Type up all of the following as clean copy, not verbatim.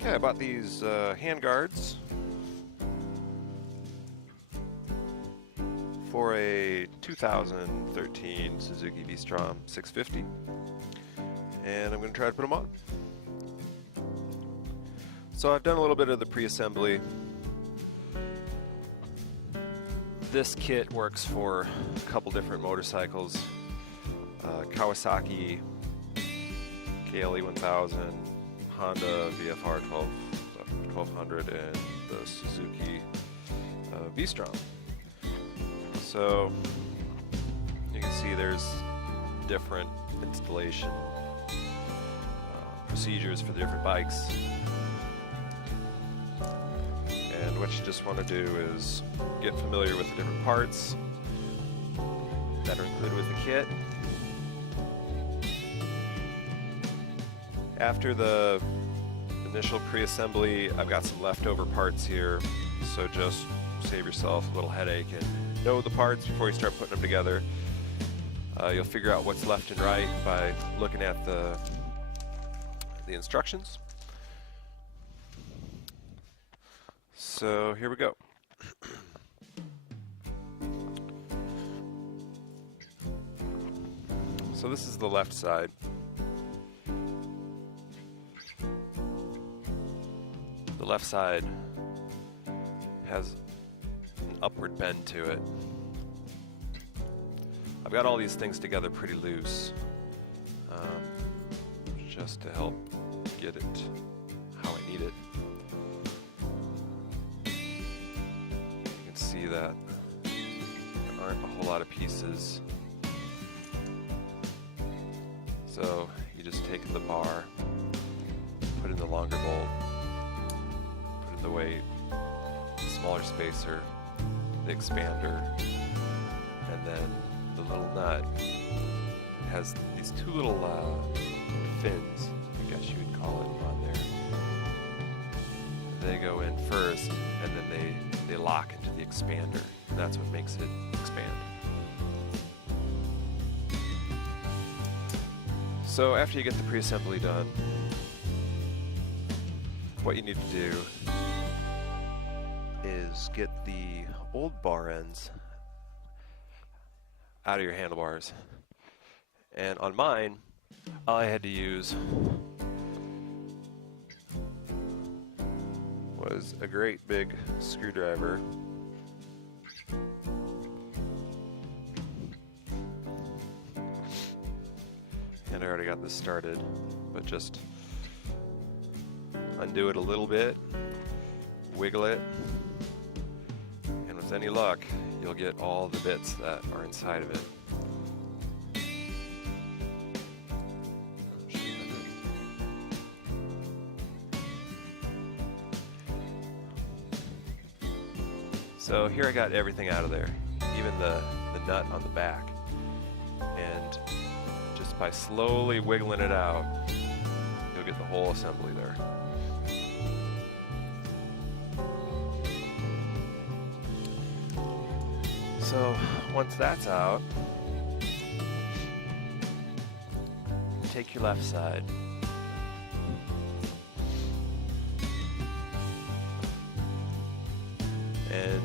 Okay, I bought these handguards for a 2013 Suzuki V-STROM 650, and I'm going to try to put them on. So I've done a little bit of the pre-assembly. This kit works for a couple different motorcycles, Kawasaki KLE 1000, Honda VFR 1200, and the Suzuki V-STROM. So you can see there's different installation procedures for the different bikes. And what you just want to do is get familiar with the different parts that are included with the kit. After the initial pre-assembly, I've got some leftover parts here, so just save yourself a little headache and know the parts before you start putting them together. You'll figure out what's left and right by looking at the instructions. So here we go. So this is the left side. The left side has an upward bend to it. I've got all these things together pretty loose, just to help get it how I need it. You can see that there aren't a whole lot of pieces. So you just take the bar, put in the longer bolt, put in the weight, the smaller spacer, the expander, and then the little nut. It has these two little fins, I guess you would call it, on there. They go in first, and then they lock into the expander. And that's what makes it expand. So after you get the pre-assembly done, what you need to do is get the old bar ends out of your handlebars. And on mine, all I had to use was a great big screwdriver. And I already got this started, but just undo it a little bit, wiggle it, and with any luck, you'll get all the bits that are inside of it. So here I got everything out of there, even the nut on the back. And just by slowly wiggling it out, you'll get the whole assembly there. So once that's out, take your left side, and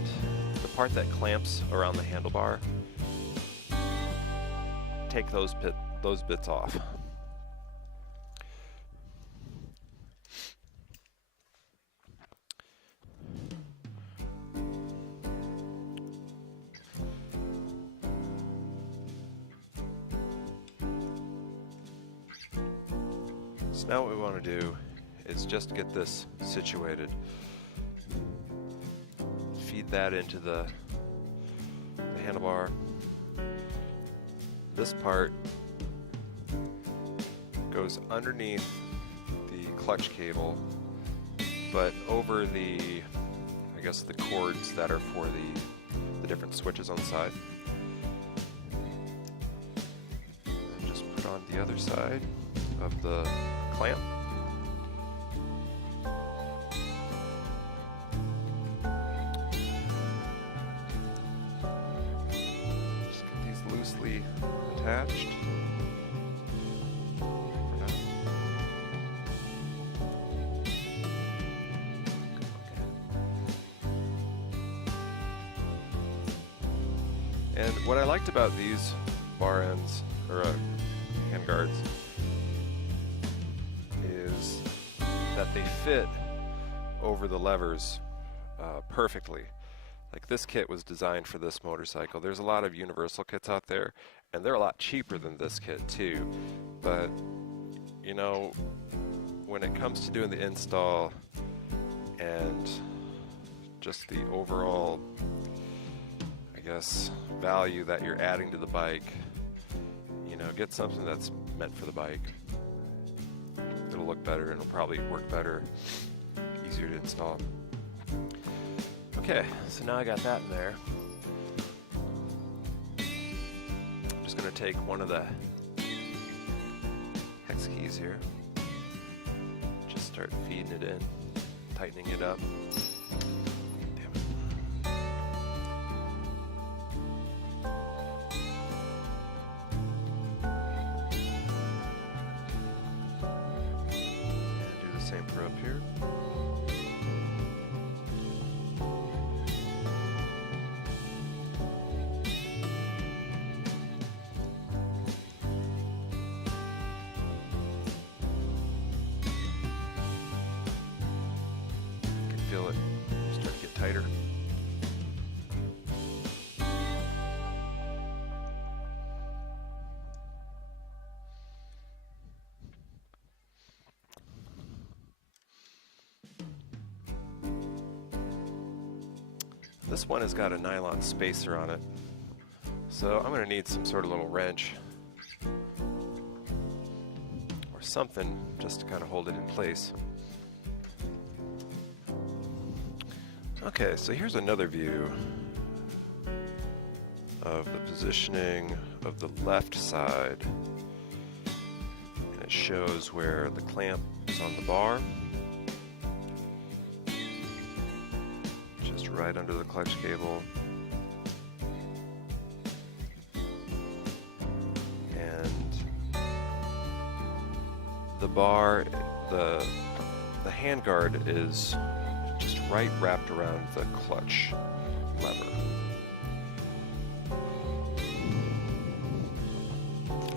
the part that clamps around the handlebar, take those bits off. So now what we want to do is just get this situated. Feed that into the handlebar. This part goes underneath the clutch cable, but over the, I guess, the cords that are for the different switches on the side. And just put on the other side of the clamp. Just get these loosely attached. For now. And what I liked about these bar ends, or hand guards, is that they fit over the levers perfectly. Like, this kit was designed for this motorcycle. There's a lot of universal kits out there, and they're a lot cheaper than this kit too. But, you know, when it comes to doing the install and just the overall, I guess, value that you're adding to the bike, you know, get something that's meant for the bike. It'll look better and it'll probably work better, easier to install. Okay, so now I got that in there. I'm just going to take one of the hex keys here, just start feeding it in, tightening it up. Same for up here. You can feel it start to get tighter. This one has got a nylon spacer on it, so I'm going to need some sort of little wrench or something just to kind of hold it in place. Okay, so here's another view of the positioning of the left side, and it shows where the clamp is on the bar. Right under the clutch cable, and the bar, the handguard is just right wrapped around the clutch lever,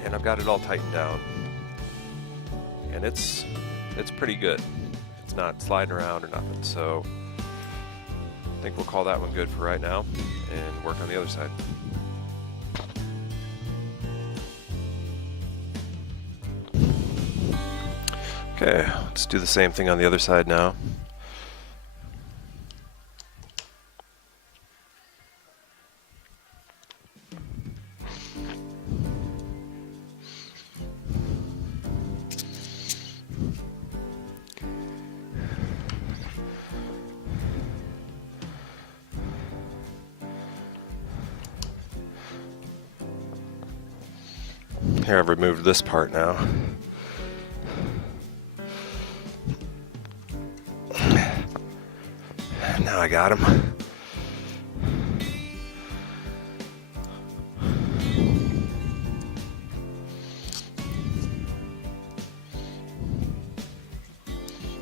and I've got it all tightened down, and it's pretty good. It's not sliding around or nothing, so I think we'll call that one good for right now and work on the other side. Okay, let's do the same thing on the other side now. Here, I've removed this part now. Now I got him.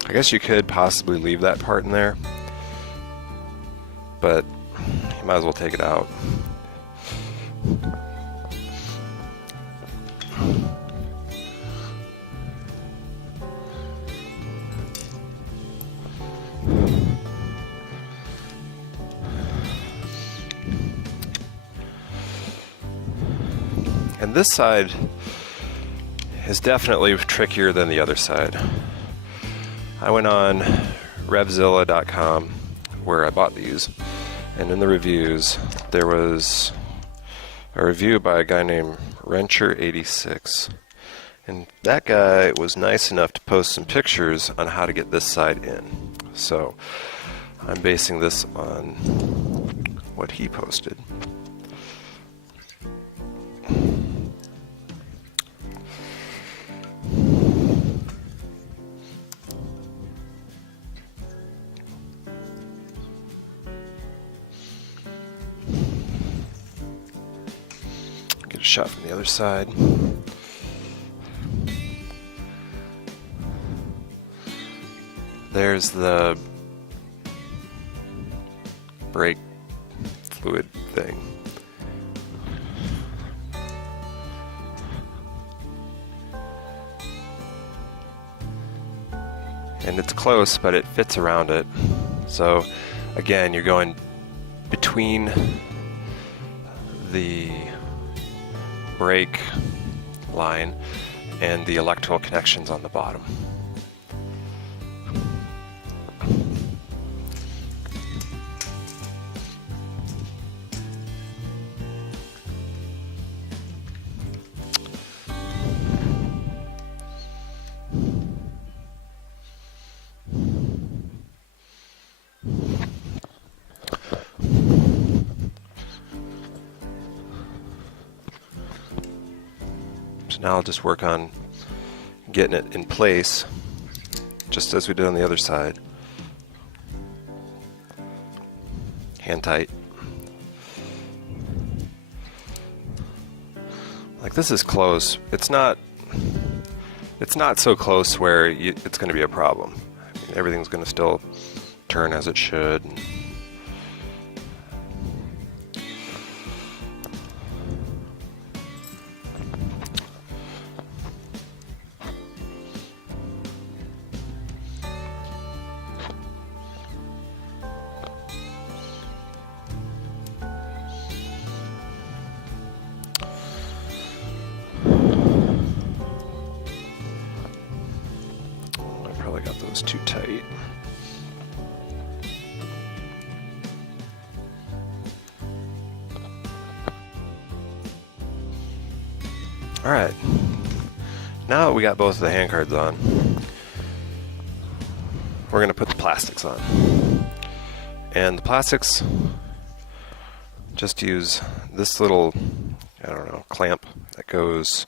I guess you could possibly leave that part in there, but you might as well take it out. And this side is definitely trickier than the other side. I went on revzilla.com where I bought these, and in the reviews there was a review by a guy named Wrencher86, and that guy was nice enough to post some pictures on how to get this side in. So I'm basing this on what he posted. Get a shot from the other side. There's the brake fluid thing. and it's close, but it fits around it. So again, you're going between the brake line and the electrical connections on the bottom. So now I'll just work on getting it in place, just as we did on the other side. Hand tight. Like, this is close. It's not so close where it's going to be a problem. I mean, everything's going to still turn as it should. Got those too tight. All right, now that we got both of the handguards on, we're going to put the plastics on. And the plastics, just use this little, I don't know, clamp that goes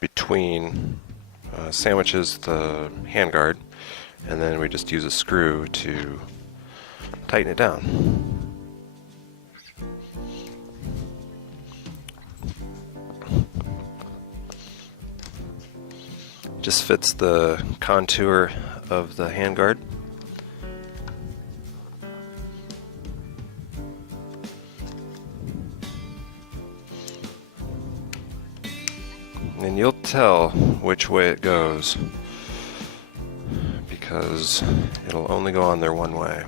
between sandwiches the handguard, and then we just use a screw to tighten it down. Just fits the contour of the handguard. And you'll tell which way it goes, because it'll only go on there one way.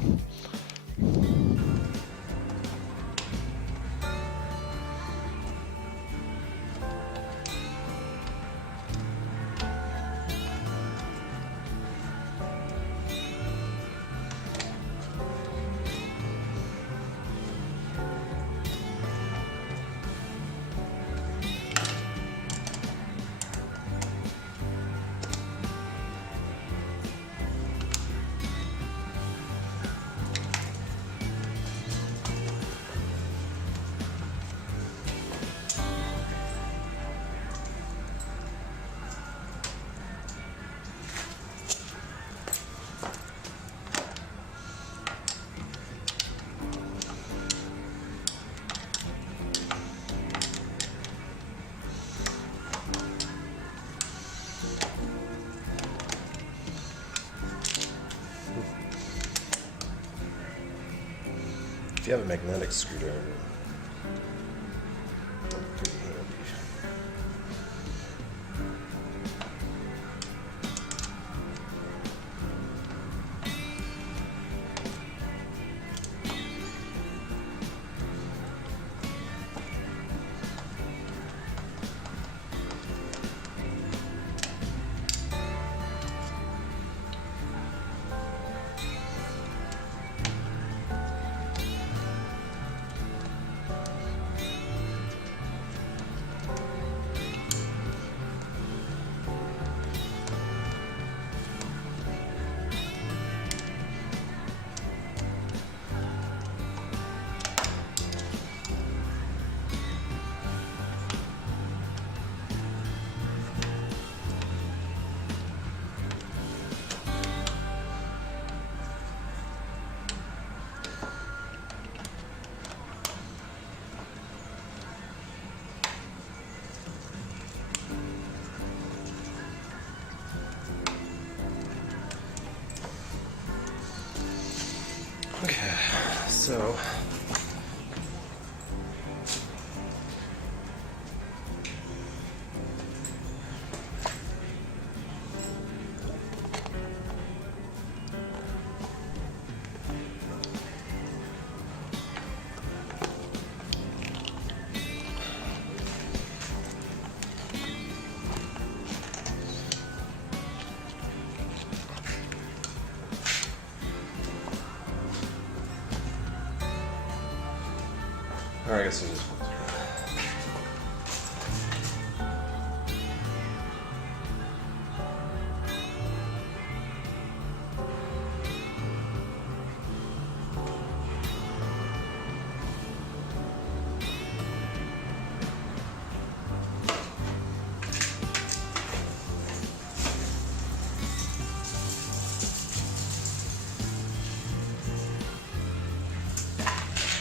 If you have a magnetic screwdriver, that's pretty handy. Okay, so Or I guess it is.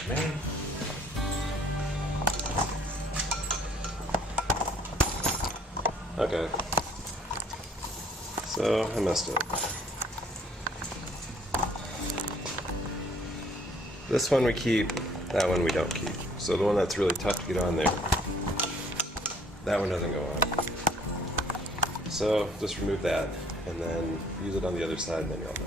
Man. Okay. So I messed up. This one we keep, that one we don't keep. So the one that's really tough to get on there, that one doesn't go on. So just remove that and then use it on the other side and then you're all done.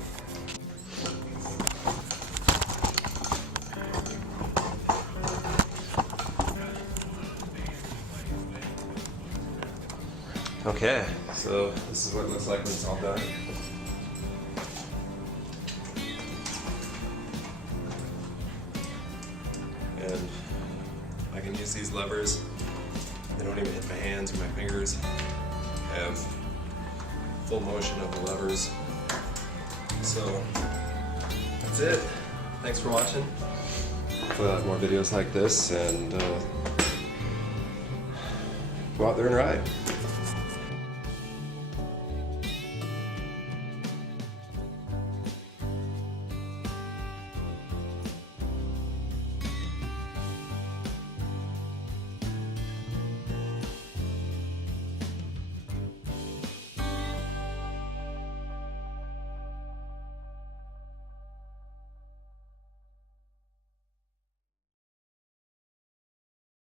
Okay, so this is what it looks like when it's all done. And I can use these levers. They don't even hit my hands or my fingers. I have full motion of the levers. So that's it. Thanks for watching. Hopefully I'll have more videos like this and go out there and ride.